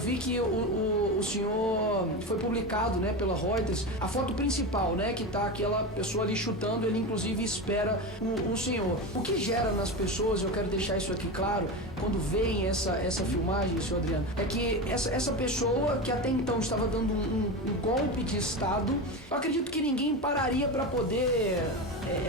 vi que o senhor foi publicado, né, pela Reuters, a foto principal, né, que tá aquela pessoa ali chutando, ele inclusive espera o senhor. O que gera nas pessoas, eu quero deixar isso aqui claro, quando veem essa filmagem, senhor Adriano, é que essa pessoa que até então estava dando um golpe de Estado, eu acredito que ninguém pararia para poder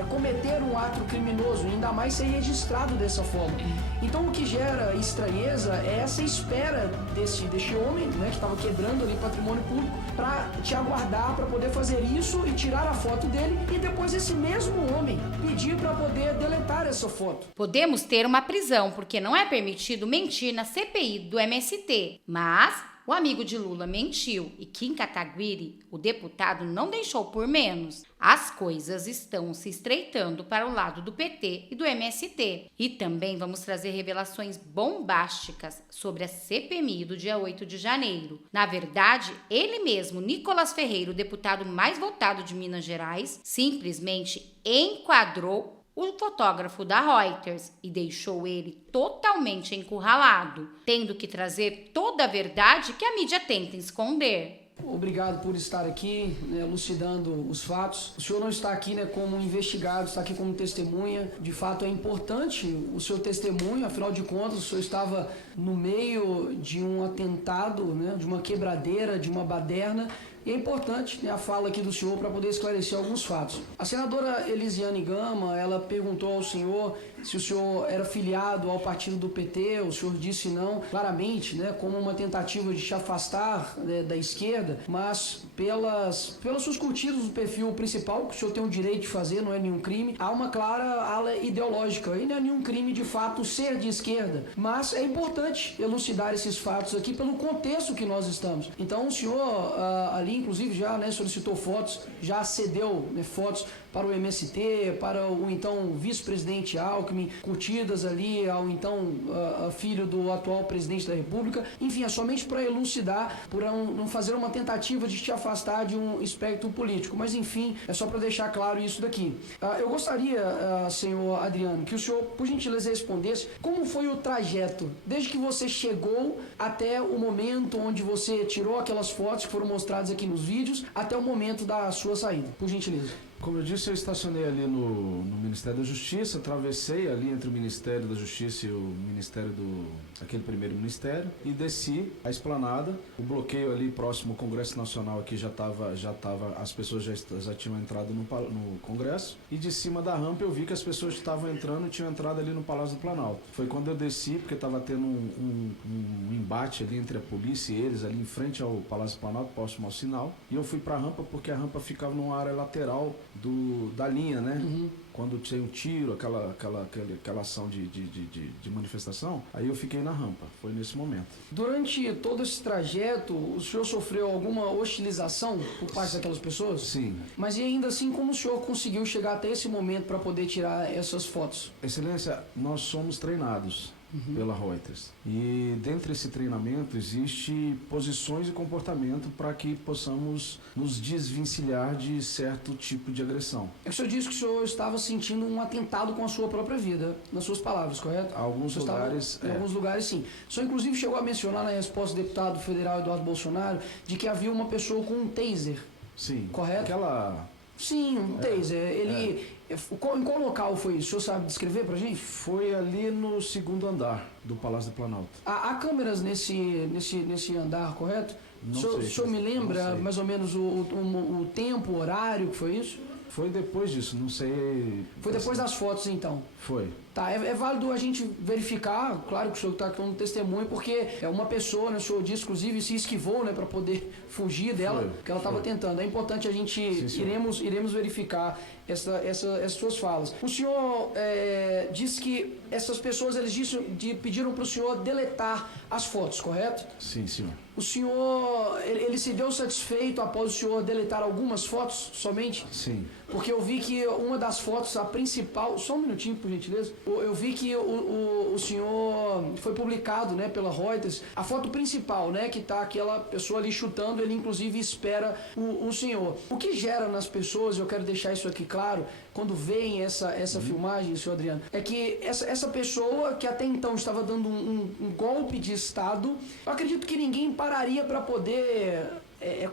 cometer um ato criminoso, ainda mais ser registrado dessa forma. Então o que gera estranheza é essa espera desse homem, né, que estava quebrando ali patrimônio público, para te aguardar para poder fazer isso e tirar a foto dele, e depois esse mesmo homem pedir para poder deletar essa foto. Podemos ter uma prisão porque não é permitido mentir na CPI do MST, mas o amigo de Lula mentiu e Kim Kataguiri, o deputado, não deixou por menos. As coisas estão se estreitando para o lado do PT e do MST. E também vamos trazer revelações bombásticas sobre a CPMI do dia 8 de janeiro. Na verdade, ele mesmo, Nicolas Ferreira, o deputado mais votado de Minas Gerais, simplesmente enquadrou o fotógrafo da Reuters e deixou ele totalmente encurralado, tendo que trazer toda a verdade que a mídia tenta esconder. Obrigado por estar aqui, né, elucidando os fatos. O senhor não está aqui, né, como investigado, está aqui como testemunha. De fato, é importante o seu testemunho, afinal de contas, o senhor estava no meio de um atentado, né, de uma quebradeira, de uma baderna. E é importante, né, a fala aqui do senhor para poder esclarecer alguns fatos. A senadora Elisiane Gama, ela perguntou ao senhor se o senhor era filiado ao partido do PT, o senhor disse não, claramente, né, como uma tentativa de te afastar, né, da esquerda, mas pelas suas curtidas do perfil principal, que o senhor tem o direito de fazer, não é nenhum crime, há uma clara ala ideológica, e não é nenhum crime de fato ser de esquerda, mas é importante elucidar esses fatos aqui pelo contexto que nós estamos. Então o senhor ali inclusive já, né, solicitou fotos, já cedeu, né, fotos para o MST, para o então vice-presidente Alckmin, curtidas ali ao então filho do atual presidente da República. Enfim, é somente para elucidar, por não fazer uma tentativa de te afastar de um espectro político. Mas enfim, é só para deixar claro isso daqui. Eu gostaria, senhor Adriano, que o senhor, por gentileza, respondesse como foi o trajeto, desde que você chegou até o momento onde você tirou aquelas fotos que foram mostradas aqui nos vídeos, até o momento da sua saída, por gentileza. Como eu disse, eu estacionei ali no Ministério da Justiça, atravessei ali entre o Ministério da Justiça e o Ministério aquele primeiro ministério, e desci a esplanada. O bloqueio ali próximo ao Congresso Nacional aqui já tava, as pessoas já tinham entrado no Congresso, e de cima da rampa eu vi que as pessoas que estavam entrando tinham entrado ali no Palácio do Planalto. Foi quando eu desci, porque estava tendo um embate ali entre a polícia e eles ali em frente ao Palácio do Planalto, próximo ao sinal, e eu fui para a rampa porque a rampa ficava numa área lateral da linha, né? Uhum. Quando tinha um tiro, aquela ação de manifestação, aí eu fiquei na rampa, foi nesse momento. Durante todo esse trajeto, o senhor sofreu alguma hostilização por parte daquelas pessoas? Sim. Mas e ainda assim, como o senhor conseguiu chegar até esse momento para poder tirar essas fotos? Excelência, nós somos treinados pela Reuters. E dentro desse treinamento existe posições e comportamento para que possamos nos desvencilhar de certo tipo de agressão. O senhor disse que o senhor estava sentindo um atentado com a sua própria vida, nas suas palavras, correto? Alguns lugares, em alguns lugares, sim. O senhor inclusive chegou a mencionar na resposta do deputado federal Eduardo Bolsonaro de que havia uma pessoa com um taser. Sim. Correto? Sim, um taser. Em qual local foi isso? O senhor sabe descrever pra gente? Foi ali no segundo andar do Palácio do Planalto. Há câmeras nesse andar, correto? O senhor me lembra mais ou menos o tempo, o horário que foi isso? Foi depois disso, não sei... Foi depois das fotos, então? Foi. Tá, é válido a gente verificar, claro que o senhor está com um testemunho, porque é uma pessoa, né, o senhor disse, inclusive, se esquivou, né, para poder fugir dela, que ela estava tentando. É importante a gente, iremos verificar essas suas falas. O senhor disse que essas pessoas, pediram para o senhor deletar as fotos, correto? Sim, senhor. O senhor, ele se deu satisfeito após o senhor deletar algumas fotos somente? Sim. porque eu vi que uma das fotos, a principal... Só um minutinho, por gentileza. Eu vi que o senhor foi publicado, né, pela Reuters, a foto principal, né, que tá aquela pessoa ali chutando, ele inclusive espera o senhor. O que gera nas pessoas, eu quero deixar isso aqui claro, quando veem essa filmagem, senhor Adriano, é que essa pessoa que até então estava dando um golpe de Estado, eu acredito que ninguém pararia para poder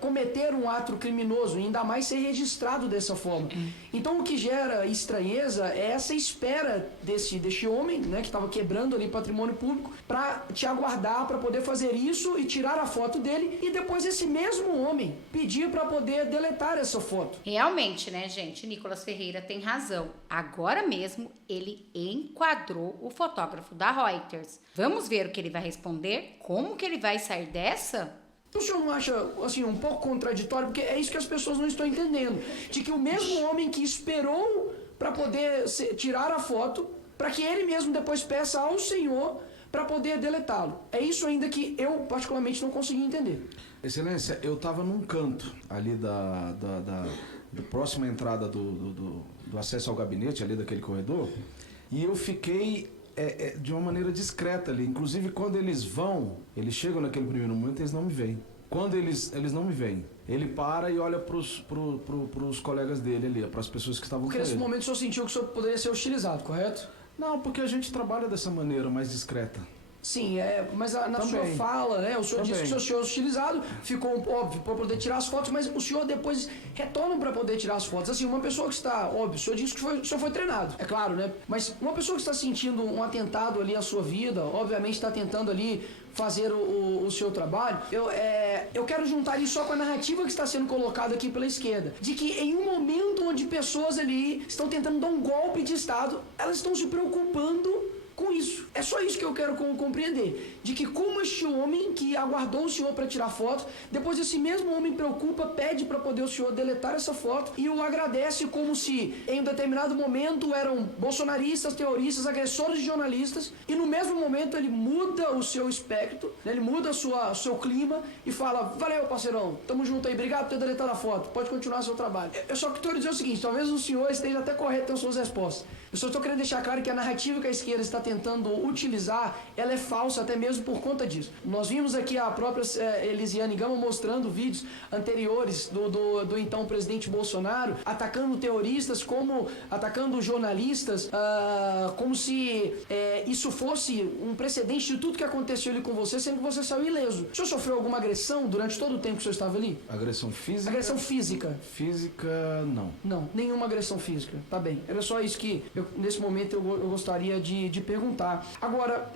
cometer um ato criminoso, e ainda mais ser registrado dessa forma. Então o que gera estranheza é essa espera deste homem, né, que estava quebrando ali patrimônio público, para te aguardar para poder fazer isso e tirar a foto dele, e depois esse mesmo homem pedir para poder deletar essa foto. Realmente, né, gente? Nicolas Ferreira tem razão. Agora mesmo ele enquadrou o fotógrafo da Reuters. Vamos ver o que ele vai responder? Como que ele vai sair dessa? O senhor não acha, assim, um pouco contraditório? Porque é isso que as pessoas não estão entendendo. De que o mesmo homem que esperou para poder tirar a foto, para que ele mesmo depois peça ao senhor para poder deletá-lo. É isso ainda que eu, particularmente, não consegui entender. Excelência, eu estava num canto ali da próxima entrada do acesso ao gabinete, ali daquele corredor, e eu fiquei... de uma maneira discreta ali. Inclusive, quando eles chegam naquele primeiro momento, eles não me veem. Quando eles não me veem, ele para e olha pros colegas dele ali, para as pessoas que estavam com ele. Porque nesse momento o senhor sentiu que o senhor poderia ser hostilizado, correto? Não, porque a gente trabalha dessa maneira mais discreta. Sim, mas na sua fala, né, o senhor disse que o senhor é hostilizado, ficou óbvio para poder tirar as fotos, mas o senhor depois retorna para poder tirar as fotos. Assim, uma pessoa que está, óbvio, o senhor disse que o senhor foi treinado, é claro, né? Mas uma pessoa que está sentindo um atentado ali à sua vida, obviamente está tentando ali fazer o seu trabalho, eu quero juntar isso só com a narrativa que está sendo colocada aqui pela esquerda, de que em um momento onde pessoas ali estão tentando dar um golpe de Estado, elas estão se preocupando com isso. É só isso que eu quero compreender. De que como este homem que aguardou o senhor para tirar foto, depois esse mesmo homem preocupa, pede para poder o senhor deletar essa foto e o agradece como se em um determinado momento eram bolsonaristas, terroristas, agressores de jornalistas, e no mesmo momento ele muda o seu espectro, né? Ele muda o seu clima e fala: valeu, parceirão, tamo junto aí, obrigado por ter deletado a foto, pode continuar seu trabalho. Eu só quero dizer o seguinte, talvez o senhor esteja até correto nas suas respostas. Eu só estou querendo deixar claro que a narrativa que a esquerda está tentando utilizar, ela é falsa até mesmo por conta disso. Nós vimos aqui a própria Elisiane Gama mostrando vídeos anteriores do então presidente Bolsonaro atacando terroristas, atacando jornalistas, como se isso fosse um precedente de tudo que aconteceu ali com você, sendo que você saiu ileso. O senhor sofreu alguma agressão durante todo o tempo que o senhor estava ali? Agressão física? Agressão física. Física, não. Não, nenhuma agressão física. Tá bem. Era só isso que nesse momento eu gostaria de perguntar. Agora,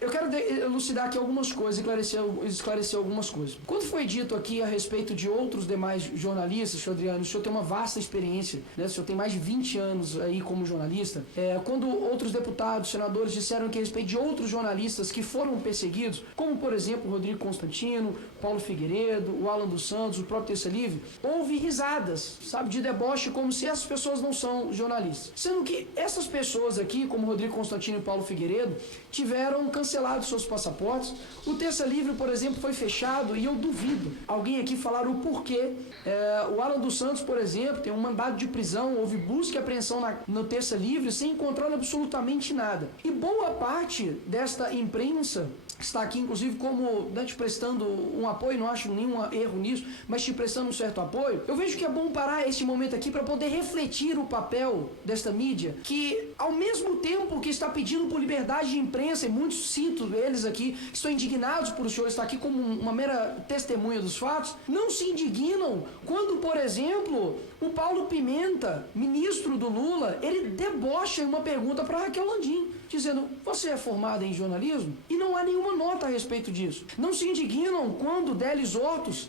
eu quero elucidar aqui algumas coisas, esclarecer algumas coisas. Quando foi dito aqui a respeito de outros demais jornalistas, senhor Adriano, o senhor tem uma vasta experiência, né? O senhor tem mais de 20 anos aí como jornalista. Quando outros deputados, senadores disseram que a respeito de outros jornalistas que foram perseguidos, como por exemplo o Rodrigo Constantino, Paulo Figueiredo, o Alan dos Santos, o próprio Terça Livre, houve risadas, sabe, de deboche, como se essas pessoas não são jornalistas. Sendo que essas pessoas aqui, como Rodrigo Constantino e Paulo Figueiredo, tiveram cancelados seus passaportes. O Terça Livre, por exemplo, foi fechado e eu duvido alguém aqui falar o porquê. O Alan dos Santos, por exemplo, tem um mandado de prisão, houve busca e apreensão no Terça Livre sem encontrar absolutamente nada. E boa parte desta imprensa está aqui, inclusive, como te prestando um apoio, não acho nenhum erro nisso, mas te prestando um certo apoio. Eu vejo que é bom parar esse momento aqui para poder refletir o papel desta mídia, que ao mesmo tempo que está pedindo por liberdade de imprensa, e muitos cito eles aqui, que estão indignados por o senhor estar aqui como uma mera testemunha dos fatos, não se indignam quando, por exemplo, o Paulo Pimenta, ministro do Lula, ele debocha em uma pergunta para Raquel Landim, dizendo: você é formada em jornalismo? E não há nenhuma nota a respeito disso. Não se indignam quando Délis Ortiz,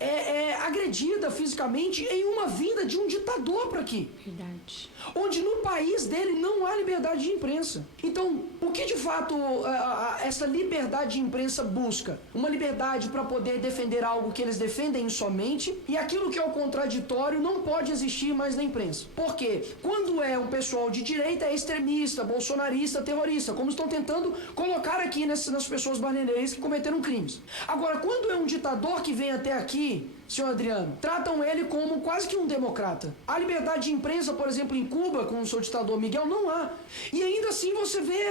é agredida fisicamente em uma vinda de um ditador para aqui. Verdade. Onde no país dele não há liberdade de imprensa. Então, o que de fato essa liberdade de imprensa busca? Uma liberdade para poder defender algo que eles defendem somente, e aquilo que é o contraditório não pode existir mais na imprensa. Por quê? Quando é um pessoal de direita, é extremista, bolsonarista, terrorista, como estão tentando colocar aqui nas pessoas barneirenses que cometeram crimes. Agora, quando é um ditador que vem até aqui senhor Adriano, tratam ele como quase que um democrata. A liberdade de imprensa, por exemplo, em Cuba, com o seu ditador Miguel, não há. E ainda assim você vê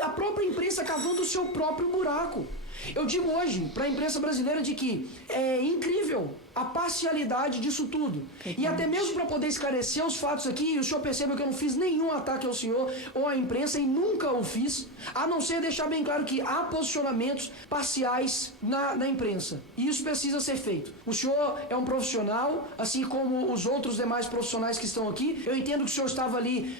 a própria imprensa cavando o seu próprio buraco. Eu digo hoje para a imprensa brasileira de que é incrível a parcialidade disso tudo. E até mesmo para poder esclarecer os fatos aqui, o senhor perceba que eu não fiz nenhum ataque ao senhor ou à imprensa e nunca o fiz, a não ser deixar bem claro que há posicionamentos parciais na imprensa. E isso precisa ser feito. O senhor é um profissional, assim como os outros demais profissionais que estão aqui. Eu entendo que o senhor estava ali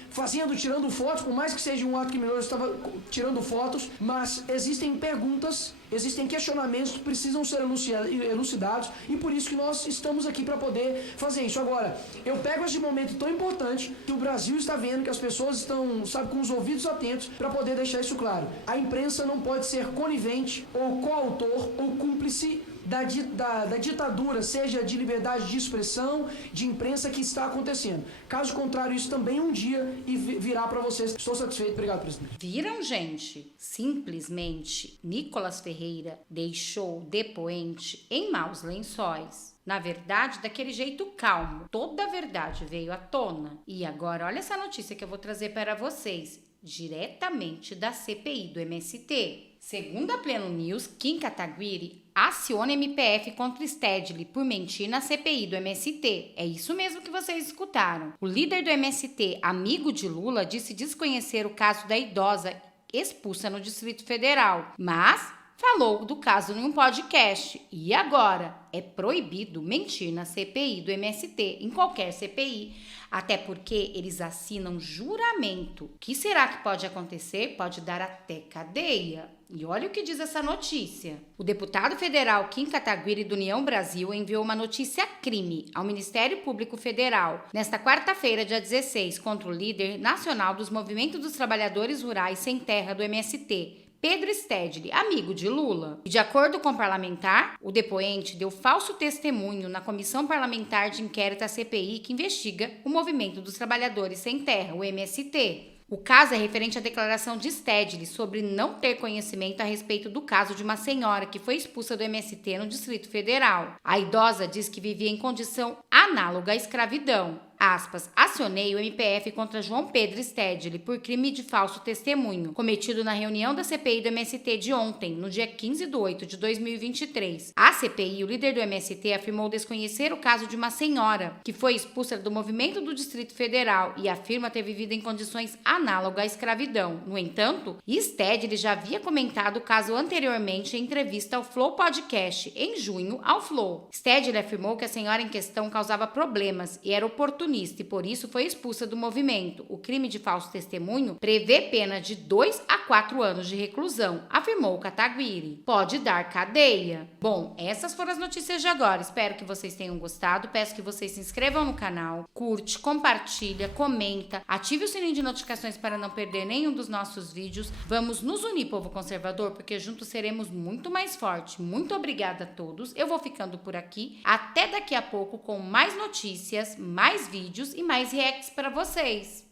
tirando fotos, por mais que seja um ato criminoso, estava tirando fotos, mas existem perguntas, existem questionamentos que precisam ser elucidados e por isso que nós estamos aqui para poder fazer isso. Agora, eu pego esse momento tão importante que o Brasil está vendo, que as pessoas estão, com os ouvidos atentos para poder deixar isso claro. A imprensa não pode ser conivente ou coautor ou cúmplice da ditadura, seja de liberdade de expressão, de imprensa que está acontecendo. Caso contrário, isso também um dia virá para vocês. Estou satisfeito. Obrigado, presidente. Viram, gente? Simplesmente, Nicolas Ferreira deixou o depoente em maus lençóis. Na verdade, daquele jeito calmo. Toda a verdade veio à tona. E agora, olha essa notícia que eu vou trazer para vocês, diretamente da CPI do MST. Segundo a Pleno News, Kim Kataguiri aciona MPF contra Stedley por mentir na CPI do MST. É isso mesmo que vocês escutaram. O líder do MST, amigo de Lula, disse desconhecer o caso da idosa expulsa no Distrito Federal, mas falou do caso em um podcast. E agora? É proibido mentir na CPI do MST, em qualquer CPI, até porque eles assinam juramento. O que será que pode acontecer? Pode dar até cadeia. E olha o que diz essa notícia. O deputado federal Kim Kataguiri do União Brasil enviou uma notícia-crime ao Ministério Público Federal nesta quarta-feira, dia 16, contra o líder nacional dos Movimentos dos Trabalhadores Rurais Sem Terra do MST, Pedro Stedley, amigo de Lula. E de acordo com o parlamentar, o depoente deu falso testemunho na Comissão Parlamentar de Inquérito à CPI que investiga o Movimento dos Trabalhadores Sem Terra, o MST. O caso é referente à declaração de Stedley sobre não ter conhecimento a respeito do caso de uma senhora que foi expulsa do MST no Distrito Federal. A idosa diz que vivia em condição análoga à escravidão. Aspas, acionei o MPF contra João Pedro Stedley por crime de falso testemunho, cometido na reunião da CPI do MST de ontem, no dia 15/8/2023. A CPI, o líder do MST, afirmou desconhecer o caso de uma senhora que foi expulsa do movimento do Distrito Federal e afirma ter vivido em condições análogas à escravidão. No entanto, Stedley já havia comentado o caso anteriormente em entrevista ao Flow Podcast, em junho, ao Flow. Stedley afirmou que a senhora em questão causava problemas e era oportunista e por isso foi expulsa do movimento. O crime de falso testemunho prevê pena de 2 a 4 anos de reclusão, afirmou Kataguiri. Pode dar cadeia. Bom, essas foram as notícias de agora. Espero que vocês tenham gostado. Peço que vocês se inscrevam no canal, curte, compartilha, comenta, ative o sininho de notificações para não perder nenhum dos nossos vídeos. Vamos nos unir, povo conservador, porque juntos seremos muito mais fortes. Muito obrigada a todos. Eu vou ficando por aqui. Até daqui a pouco com mais notícias, mais vídeos e mais reacts para vocês.